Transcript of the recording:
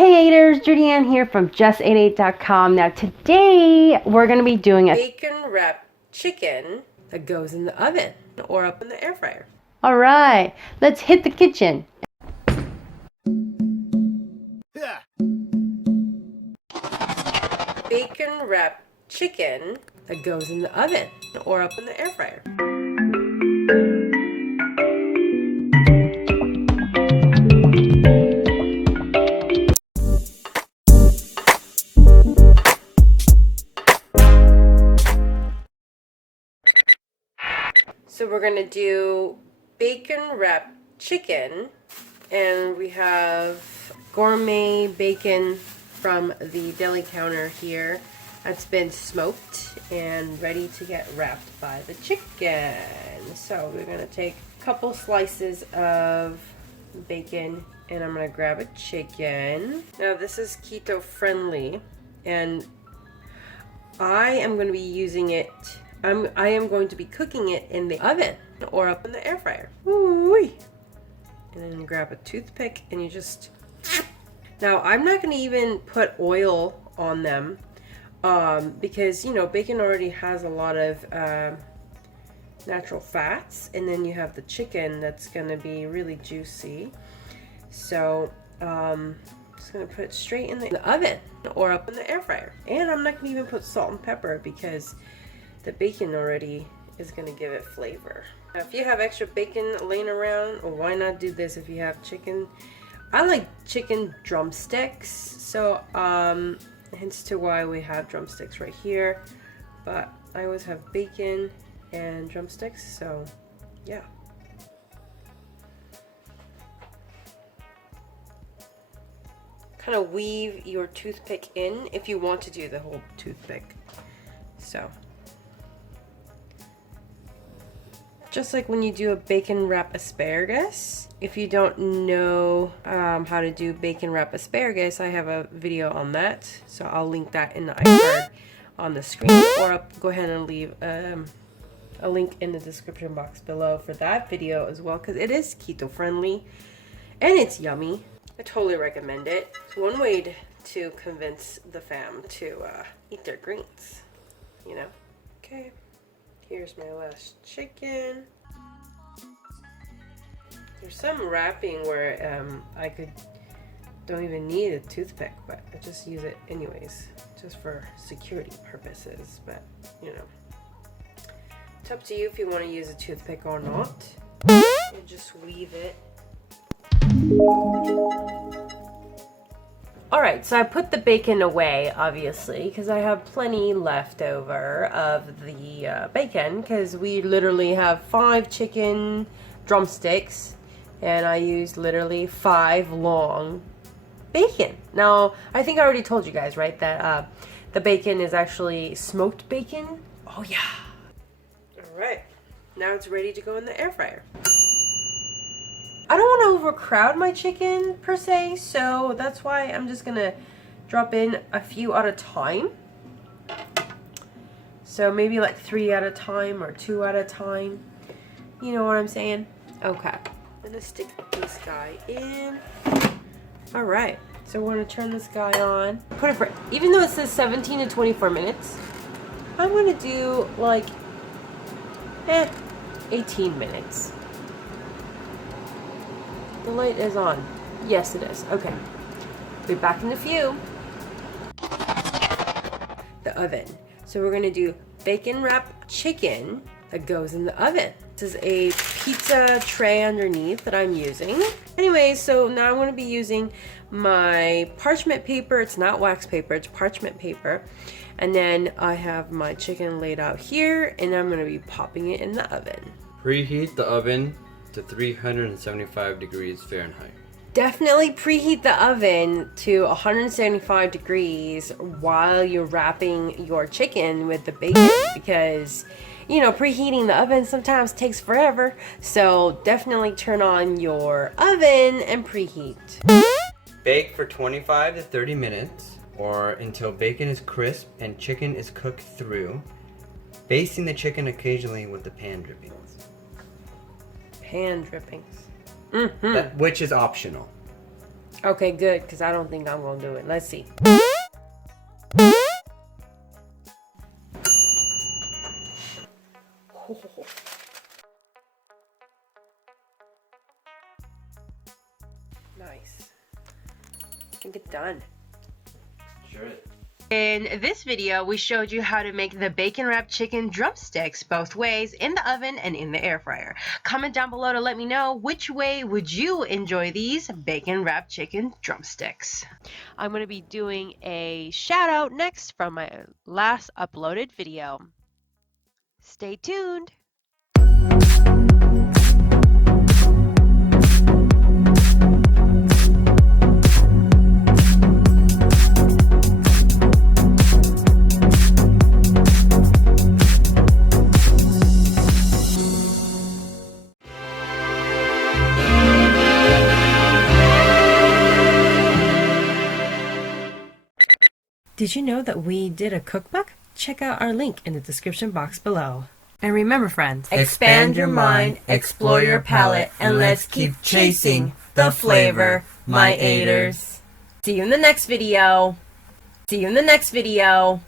Hey haters, Judy-Ann here from Just8ate.com. Now today we're going to be doing a bacon wrapped chicken that goes in the oven or up in the air fryer. Alright, let's hit the kitchen. Bacon wrapped chicken that goes in the oven or up in the air fryer. So we're gonna do bacon wrapped chicken, and we have gourmet bacon from the deli counter here that's been smoked and ready to get wrapped by the chicken. So we're gonna take a couple slices of bacon and I'm gonna grab a chicken. Now this is keto friendly and I am going to be using it, I am going to be cooking it in the oven or up in the air fryer. Woo-wee. And then grab a toothpick and you just... Now I'm not going to even put oil on them because, you know, bacon already has a lot of natural fats, and then you have the chicken that's going to be really juicy. So just going to put it straight in the oven or up in the air fryer. And I'm not going to even put salt and pepper because the bacon already is going to give it flavor. Now, if you have extra bacon laying around, why not do this if you have chicken? I like chicken drumsticks, so hence to why we have drumsticks right here. But I always have bacon and drumsticks, so yeah. Kind of weave your toothpick in if you want to do the whole toothpick. So just like when you do a bacon wrap asparagus, if you don't know how to do bacon wrap asparagus, I have a video on that, so I'll link that in the iCard on the screen, or I'll go ahead and leave a link in the description box below for that video as well, because it is keto friendly and it's yummy. I totally recommend it. It's one way to convince the fam to eat their greens, you know? Okay, here's my last chicken. There's some wrapping where don't even need a toothpick, but I just use it anyways, just for security purposes, but you know. It's up to you if you want to use a toothpick or not. You just weave it. Alright, so I put the bacon away, obviously, because I have plenty left over of the bacon, because we literally have 5 chicken drumsticks, and I used literally 5 long bacon. Now, I think I already told you guys, right, that the bacon is actually smoked bacon. Oh, yeah. Alright, now it's ready to go in the air fryer. I don't want to overcrowd my chicken per se, so that's why I'm just gonna drop in a few at a time. So maybe like 3 at a time or 2 at a time. You know what I'm saying? Okay. I'm gonna stick this guy in. Alright, so we're gonna turn this guy on. Put it for, even though it says 17 to 24 minutes, I'm gonna do like 18 minutes. The light is on. Yes, it is. Okay. Be back in a few. The oven. So we're going to do bacon wrapped chicken that goes in the oven. This is a pizza tray underneath that I'm using. Anyway, so now I'm going to be using my parchment paper. It's not wax paper, it's parchment paper. And then I have my chicken laid out here, and I'm going to be popping it in the oven. Preheat the oven to 375 degrees Fahrenheit. Definitely preheat the oven to 175 degrees while you're wrapping your chicken with the bacon, because, you know, preheating the oven sometimes takes forever. So definitely turn on your oven and preheat. Bake for 25 to 30 minutes or until bacon is crisp and chicken is cooked through, basting the chicken occasionally with the pan drippings. Pan drippings. Which is optional. Okay, good, because I don't think I'm going to do it. Let's see. Nice. I think it's done. Sure is. In this video, we showed you how to make the bacon wrapped chicken drumsticks both ways, in the oven and in the air fryer. Comment down below to let me know which way would you enjoy these bacon wrapped chicken drumsticks. I'm going to be doing a shout out next from my last uploaded video. Stay tuned. Did you know that we did a cookbook? Check out our link in the description box below. And remember, friends, Expand your mind, explore your palate, and let's keep chasing the flavor, my 8ers. See you in the next video. See you in the next video.